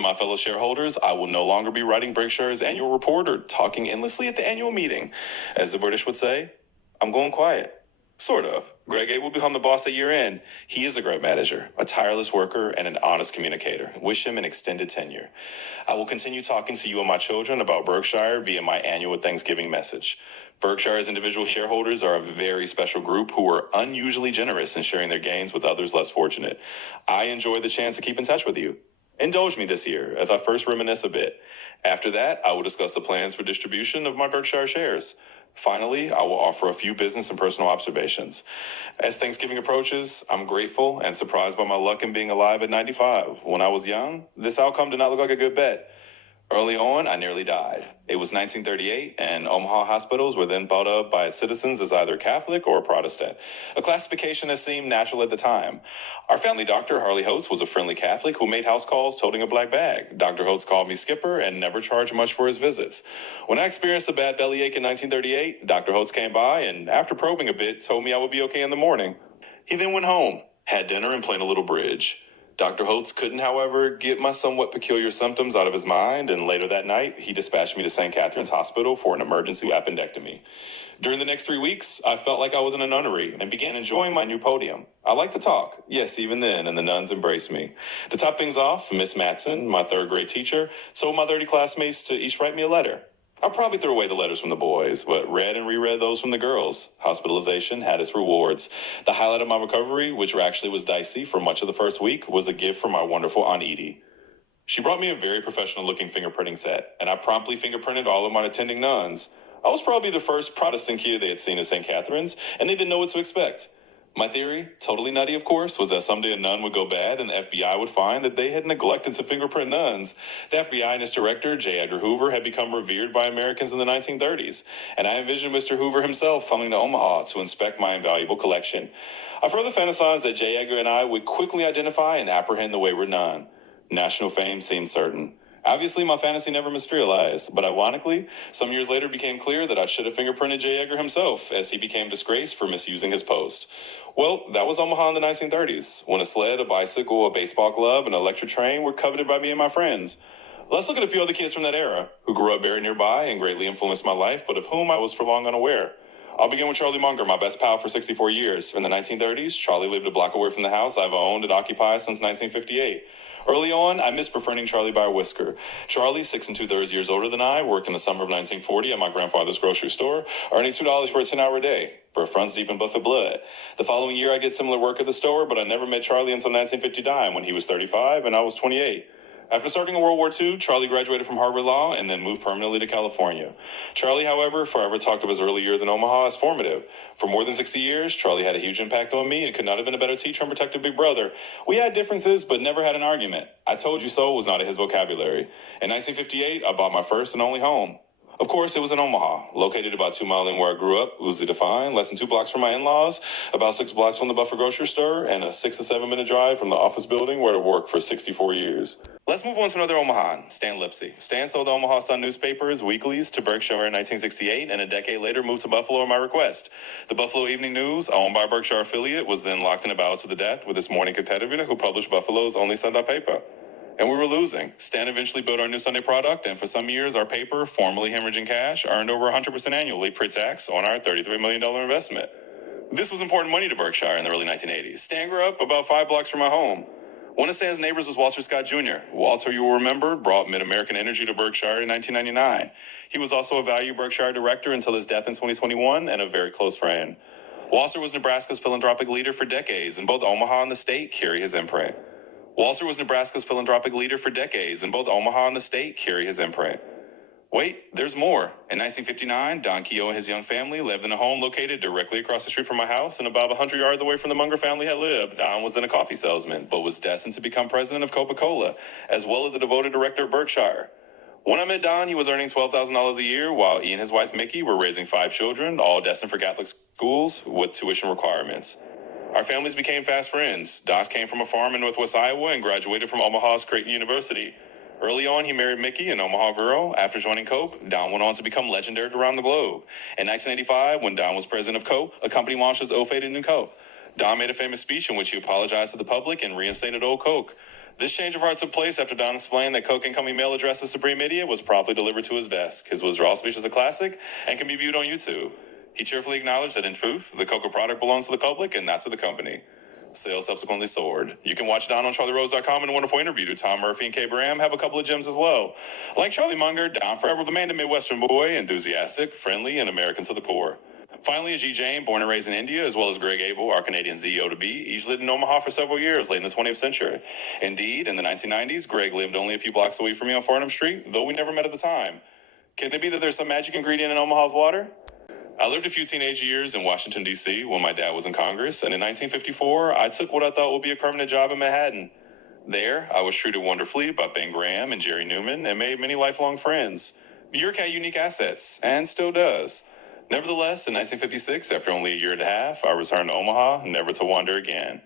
To my fellow shareholders, I will no longer be writing Berkshire's annual report or talking endlessly at the annual meeting. As the British would say, I'm going quiet. Sort of. Greg A will become the boss at year end. He is a great manager, a tireless worker, and an honest communicator. Wish him an extended tenure. I will continue talking to you and my children about Berkshire via my annual Thanksgiving message. Berkshire's individual shareholders are a very special group who are unusually generous in sharing their gains with others less fortunate. I enjoy the chance to keep in touch with you. Indulge me this year as I first reminisce a bit. After that, I will discuss the plans for distribution of my Berkshire shares. Finally, I will offer a few business and personal observations. As Thanksgiving approaches, I'm grateful and surprised by my luck in being alive at 95. When I was young, this outcome did not look like a good bet. Early on, I nearly died. It was 1938, and Omaha hospitals were then thought of by its citizens as either Catholic or Protestant, a classification that seemed natural at the time. Our family doctor, Harley Holtz, was a friendly Catholic who made house calls toting a black bag. Dr. Holtz called me Skipper and never charged much for his visits. When I experienced a bad bellyache in 1938, Dr. Holtz came by and, after probing a bit, told me I would be okay in the morning. He then went home, had dinner, and played a little bridge. Dr. Holtz couldn't, however, get my somewhat peculiar symptoms out of his mind, and later that night, he dispatched me to St. Catherine's Hospital for an emergency appendectomy. During the next 3 weeks, I felt like I was in a nunnery and began enjoying my new podium. I like to talk, yes, even then, and the nuns embraced me. To top things off, Miss Matson, my third grade teacher, told my 30 classmates to each write me a letter. I probably threw away the letters from the boys, but read and reread those from the girls. Hospitalization had its rewards. The highlight of my recovery, which actually was dicey for much of the first week, was a gift from my wonderful Aunt Edie. She brought me a very professional-looking fingerprinting set, and I promptly fingerprinted all of my attending nuns. I was probably the first Protestant kid they had seen at St. Catherine's, and they didn't know what to expect. My theory, totally nutty of course, was that someday a nun would go bad and the FBI would find that they had neglected to fingerprint nuns. The FBI and its director, J. Edgar Hoover, had become revered by Americans in the 1930s, and I envisioned Mr. Hoover himself coming to Omaha to inspect my invaluable collection. I further fantasized that J. Edgar and I would quickly identify and apprehend the wayward nun. National fame seemed certain. Obviously, my fantasy never materialized, but ironically, some years later it became clear that I should have fingerprinted J. Edgar himself, as he became disgraced for misusing his post. Well, that was Omaha in the 1930s, when a sled, a bicycle, a baseball glove, and an electric train were coveted by me and my friends. Let's look at a few other kids from that era, who grew up very nearby and greatly influenced my life, but of whom I was for long unaware. I'll begin with Charlie Munger, my best pal for 64 years. In the 1930s, Charlie lived a block away from the house I've owned and occupied since 1958. Early on, I missed befriending Charlie by a whisker. Charlie, 6 2/3 years older than I, worked in the summer of 1940 at my grandfather's grocery store, earning $2 for a 10-hour day. Birth runs deep in Buffett blood. The following year, I did similar work at the store, but I never met Charlie until 1959, when he was 35 and I was 28. After starting in World War II, Charlie graduated from Harvard Law and then moved permanently to California. Charlie, however, forever talked of his early years in Omaha as formative. For more than 60 years, Charlie had a huge impact on me and could not have been a better teacher and protective big brother. We had differences, but never had an argument. I told you so was not in his vocabulary. In 1958, I bought my first and only home. Of course, it was in Omaha, located about 2 miles in where I grew up, loosely defined, less than 2 blocks from my in-laws, about 6 blocks from the Buffett grocery store, and a 6 to 7 minute drive from the office building where I worked for 64 years. Let's move on to another Omahan, Stan Lipsey. Stan sold the Omaha Sun newspapers, weeklies, to Berkshire in 1968, and a decade later moved to Buffalo at my request. The Buffalo Evening News, owned by a Berkshire affiliate, was then locked in a battle to the death with its morning competitor who published Buffalo's only Sunday paper. And we were losing. Stan eventually built our new Sunday product, and for some years, our paper, formerly hemorrhaging cash, earned over 100% annually pre-tax on our $33 million investment. This was important money to Berkshire in the early 1980s. Stan grew up about 5 blocks from my home. One of Stan's neighbors was Walter Scott Jr. Walter, you will remember, brought Mid-American Energy to Berkshire in 1999. He was also a valued Berkshire director until his death in 2021 and a very close friend. Walter was Nebraska's philanthropic leader for decades, and both Omaha and the state carry his imprint. Walter was Nebraska's philanthropic leader for decades, and both Omaha and the state carry his imprint. Wait, there's more. In 1959, Don Keogh and his young family lived in a home located directly across the street from my house and about 100 yards away from the Munger family had lived. Don was then a coffee salesman, but was destined to become president of Coca-Cola, as well as the devoted director of Berkshire. When I met Don, he was earning $12,000 a year, while he and his wife Mickey were raising 5 children, all destined for Catholic schools with tuition requirements. Our families became fast friends. Don came from a farm in northwest Iowa and graduated from Omaha's Creighton University. Early on, he married Mickey, an Omaha girl. After joining Coke, Don went on to become legendary around the globe. In 1985, when Don was president of Coke, a company launched as ill-fated new Coke. Don made a famous speech in which he apologized to the public and reinstated old Coke. This change of heart took place after Don explained that Coke Incoming mail address to Supreme Idiot was promptly delivered to his desk. His withdrawal speech is a classic and can be viewed on YouTube. He cheerfully acknowledged that in truth, the Coca product belongs to the public and not to the company. Sales subsequently soared. You can watch Don on CharlieRose.com in a wonderful interview to Tom Murphy and Kay Bram have a couple of gems as well. Like Charlie Munger, Don forever remained a Midwestern boy, enthusiastic, friendly, and American to the core. Finally, Ajit Jain, born and raised in India, as well as Greg Abel, our Canadian CEO-to-be, each lived in Omaha for several years late in the 20th century. Indeed, in the 1990s, Greg lived only a few blocks away from me on Farnham Street, though we never met at the time. Can it be that there's some magic ingredient in Omaha's water? I lived a few teenage years in Washington, D.C. when my dad was in Congress, and in 1954, I took what I thought would be a permanent job in Manhattan. There, I was treated wonderfully by Ben Graham and Jerry Newman and made many lifelong friends. New York had unique assets, and still does. Nevertheless, in 1956, after only a year and a half, I returned to Omaha, never to wander again.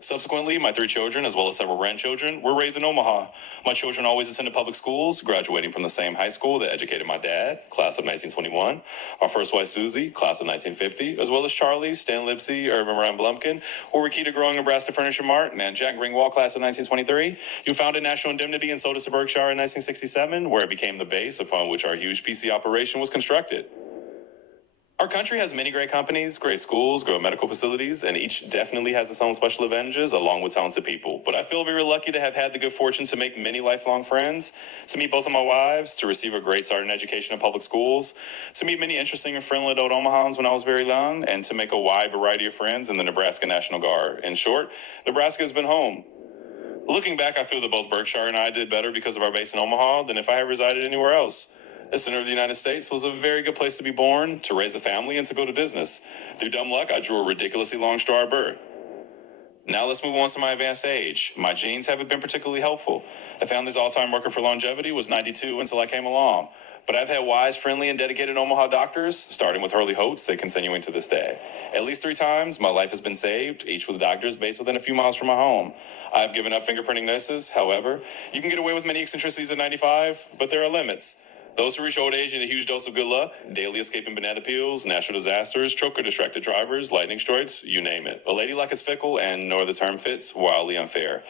Subsequently, my 3 children, as well as several grandchildren, were raised in Omaha. My children always attended public schools, graduating from the same high school that educated my dad, class of 1921, our first wife, Susie, class of 1950, as well as Charlie, Stan Lipsy, Irvin Moran Blumpkin, Ulrikita Growing Nebraska Furniture Mart, and Jack Ringwald, class of 1923, who founded National Indemnity and sold us to Berkshire in 1967, where it became the base upon which our huge PC operation was constructed. Our country has many great companies, great schools, great medical facilities, and each definitely has its own special advantages along with talented people. But I feel very lucky to have had the good fortune to make many lifelong friends, to meet both of my wives, to receive a great start in education in public schools, to meet many interesting and friendly adult Omahans when I was very young, and to make a wide variety of friends in the Nebraska National Guard. In short, Nebraska has been home. Looking back, I feel that both Berkshire and I did better because of our base in Omaha than if I had resided anywhere else. The center of the United States was a very good place to be born, to raise a family, and to build a business. Through dumb luck, I drew a ridiculously long straw at birth. Now let's move on to my advanced age. My genes haven't been particularly helpful. The family's all-time record for longevity was 92 until I came along. But I've had wise, friendly, and dedicated Omaha doctors, starting with Hurley Holtz and continuing to this day. At least 3 times, my life has been saved, each with doctors based within a few miles from my home. I've given up fingerprinting nurses. However, you can get away with many eccentricities at 95, but there are limits. Those who reach old age need a huge dose of good luck, daily escaping banana peels, natural disasters, choker distracted drivers, lightning strikes, you name it. A lady luck is fickle and, nor the term fits, wildly unfair.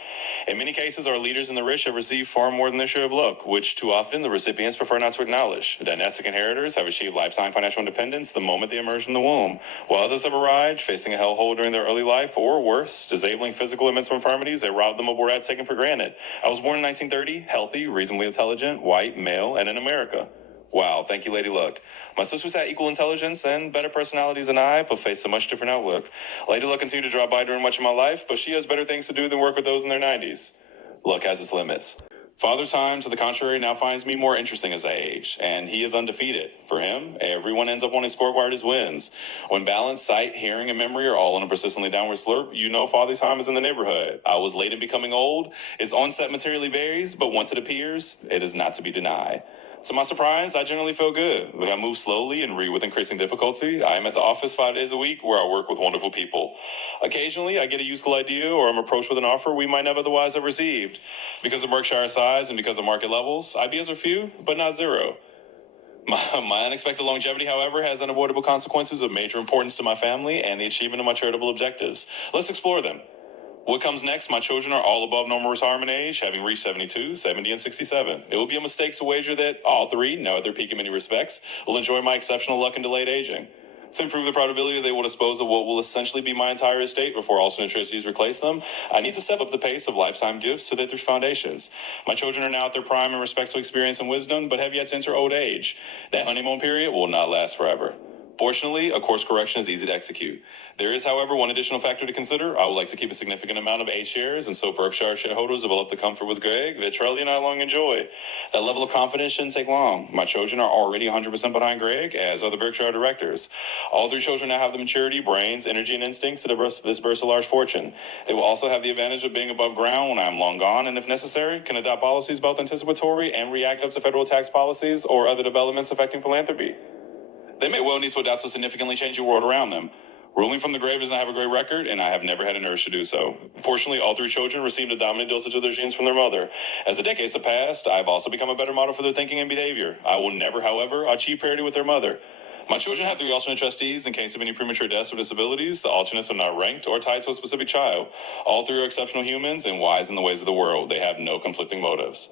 In many cases, our leaders and the rich have received far more than their share of luck, which too often the recipients prefer not to acknowledge. Dynastic inheritors have achieved lifetime financial independence the moment they emerge from the womb, while others have arrived facing a hellhole during their early life, or worse, disabling physical and mental infirmities that robbed them of what I'd taken for granted. I was born in 1930, healthy, reasonably intelligent, white, male, and in America. Wow, thank you, Lady Luck. My sisters had equal intelligence and better personalities than I, but faced a much different outlook. Lady Luck continued to drop by during much of my life, but she has better things to do than work with those in their 90s. Luck has its limits. Father Time, to the contrary, now finds me more interesting as I age, and he is undefeated. For him, everyone ends up on his scorecard as wins. When balance, sight, hearing, and memory are all on a persistently downward slope, you know Father Time is in the neighborhood. I was late in becoming old. Its onset materially varies, but once it appears, it is not to be denied. To my surprise, I generally feel good. I move slowly and read with increasing difficulty. I am at the office 5 days a week where I work with wonderful people. Occasionally, I get a useful idea or I'm approached with an offer we might not otherwise have received. Because of Berkshire's size and because of market levels, ideas are few, but not zero. My unexpected longevity, however, has unavoidable consequences of major importance to my family and the achievement of my charitable objectives. Let's explore them. What comes next? My children are all above normal retirement age, having reached 72, 70, and 67. It would be a mistake to wager that all 3, now at their peak in many respects, will enjoy my exceptional luck and delayed aging. To improve the probability they will dispose of what will essentially be my entire estate before alternate trustees replace them, I need to step up the pace of lifetime gifts to their foundations. My children are now at their prime in respect to experience and wisdom, but have yet to enter old age. That honeymoon period will not last forever. Fortunately, a course correction is easy to execute. There is, however, one additional factor to consider. I would like to keep a significant amount of A shares, and so Berkshire shareholders develop the comfort with Greg that Charlie and I long enjoy. That level of confidence shouldn't take long. My children are already 100% behind Greg, as are the Berkshire directors. All 3 children now have the maturity, brains, energy, and instincts to disburse a large fortune. They will also have the advantage of being above ground when I am long gone, and if necessary, can adopt policies both anticipatory and reactive to federal tax policies or other developments affecting philanthropy. They may well need to adapt to significantly change the world around them. Ruling from the grave does not have a great record, and I have never had an urge to do so. Fortunately, all 3 children received a dominant dosage of their genes from their mother. As the decades have passed, I have also become a better model for their thinking and behavior. I will never, however, achieve parity with their mother. My children have 3 alternate trustees in case of any premature deaths or disabilities. The alternates are not ranked or tied to a specific child. All 3 are exceptional humans and wise in the ways of the world. They have no conflicting motives.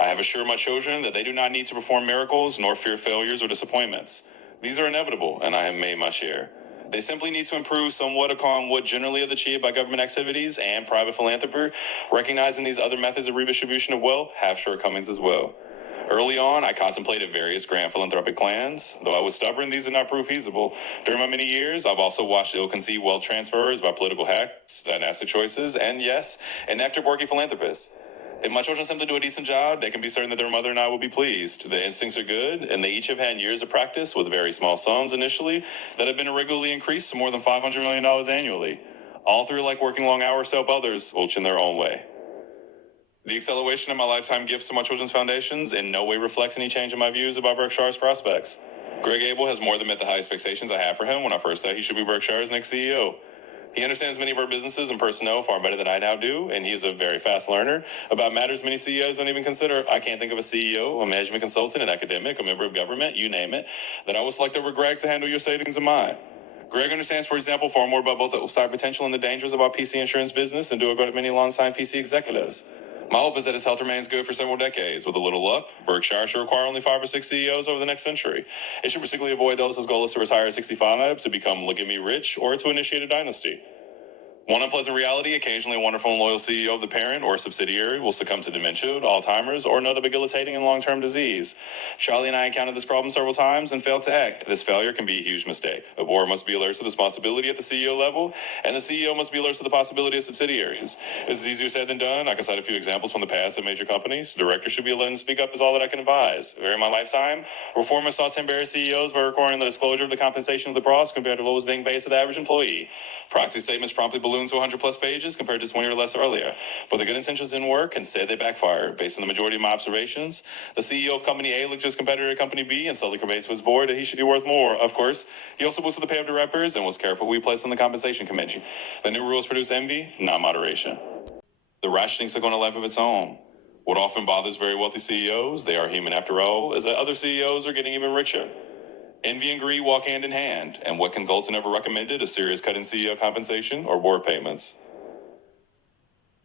I have assured my children that they do not need to perform miracles nor fear failures or disappointments. These are inevitable, and I have made my share. They simply need to improve somewhat upon what generally is achieved by government activities and private philanthropy, recognizing these other methods of redistribution of wealth have shortcomings as well. Early on, I contemplated various grand philanthropic plans. Though I was stubborn, these did not prove feasible. During my many years, I've also watched ill-conceived wealth transfers by political hacks, dynastic choices, and yes, inactive working philanthropists. If my children simply do a decent job, they can be certain that their mother and I will be pleased. Their instincts are good, and they each have had years of practice with very small sums initially that have been irregularly increased to more than $500 million annually. All 3 like working long hours to help others, which in their own way. The acceleration of my lifetime gifts to my children's foundations in no way reflects any change in my views about Berkshire's prospects. Greg Abel has more than met the high expectations I had for him when I first thought he should be Berkshire's next CEO. He understands many of our businesses and personnel far better than I now do, and he is a very fast learner about matters many CEOs don't even consider. I can't think of a CEO, a management consultant, an academic, a member of government, you name it, that I would select over Greg to handle your savings and mine. Greg understands, for example, far more about both the upside potential and the dangers of our PC insurance business and do a great many long-time PC executives. My hope is that his health remains good for several decades. With a little luck, Berkshire should require only 5 or 6 CEOs over the next century. It should particularly avoid those whose goal is to retire at 65, to become look-at-me-rich, or to initiate a dynasty. One unpleasant reality, occasionally a wonderful and loyal CEO of the parent or subsidiary will succumb to dementia, Alzheimer's, or another debilitating and long-term disease. Charlie and I encountered this problem several times and failed to act. This failure can be a huge mistake. A board must be alert to the responsibility at the CEO level, and the CEO must be alert to the possibility of subsidiaries. This is easier said than done. I can cite a few examples from the past of major companies. Directors should be alert and speak up is all that I can advise. During my lifetime, reformers sought to embarrass CEOs by requiring the disclosure of the compensation of the boss compared to what was being paid to the average employee. Proxy statements promptly ballooned to 100-plus pages compared to 20 or less earlier. But the good intentions didn't work, instead they backfired. Based on the majority of my observations, the CEO of Company A looked to his competitor at Company B and subtly conveyed to his board that he should be worth more. Of course, he also boosted the pay of directors and was careful who he placed on the compensation committee. The new rules produce envy, not moderation. The rationing took on a life of its own. What often bothers very wealthy CEOs, they are human after all, is that other CEOs are getting even richer. Envy and greed walk hand in hand, and what can Golden ever recommended a serious cut in CEO compensation or board payments?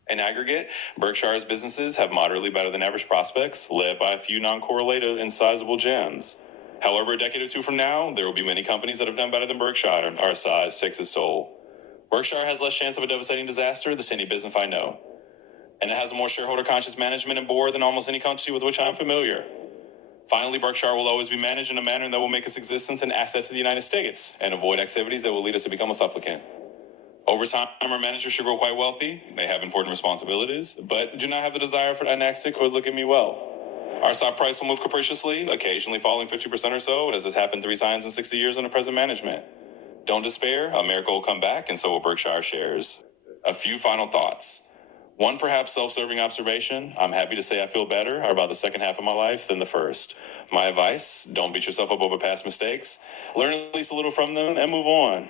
In aggregate, Berkshire's businesses have moderately better than average prospects, led by a few non-correlated and sizable gems. However, a decade or 2 from now, there will be many companies that have done better than Berkshire. Our size takes its toll. Berkshire has less chance of a devastating disaster than any business I know, and it has a more shareholder-conscious management and board than almost any country with which I am familiar. Finally, Berkshire will always be managed in a manner that will make its existence an asset to the United States and avoid activities that will lead us to become a supplicant. Over time, our managers should grow quite wealthy. They have important responsibilities, but do not have the desire for dynastic or look at me well. Our stock price will move capriciously, occasionally falling 50% or so, as has happened 3 times in 60 years under present management. Don't despair, America will come back, and so will Berkshire shares. A few final thoughts. One perhaps self-serving observation, I'm happy to say I feel better about the second half of my life than the first. My advice, don't beat yourself up over past mistakes. Learn at least a little from them and move on.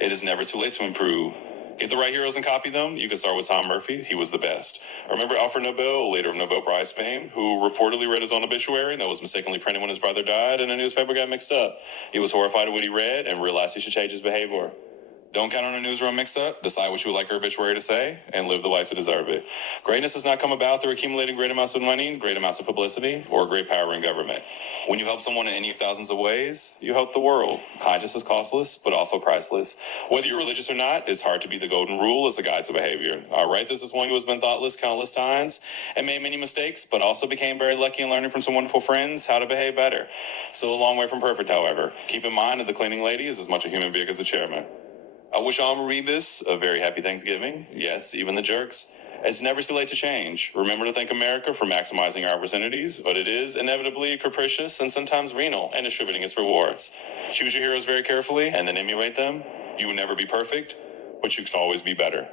It is never too late to improve. Get the right heroes and copy them. You can start with Tom Murphy. He was the best. Remember Alfred Nobel, later of Nobel Prize fame, who reportedly read his own obituary that was mistakenly printed when his brother died and a newspaper got mixed up. He was horrified at what he read and realized he should change his behavior. Don't count on a newsroom mix-up. Decide what you would like your obituary to say, and live the life to deserve it. Greatness does not come about through accumulating great amounts of money, great amounts of publicity, or great power in government. When you help someone in any of thousands of ways, you help the world. Kindness is costless, but also priceless. Whether you're religious or not, it's hard to be the golden rule as a guide to behavior. I write this as one who has been thoughtless countless times and made many mistakes, but also became very lucky in learning from some wonderful friends how to behave better. Still a long way from perfect, however. Keep in mind that the cleaning lady is as much a human being as the chairman. I wish all would read this a very happy Thanksgiving. Yes, even the jerks. It's never too late to change. Remember to thank America for maximizing our opportunities, but it is inevitably capricious and sometimes venal in distributing its rewards. Choose your heroes very carefully and then emulate them. You will never be perfect, but you can always be better.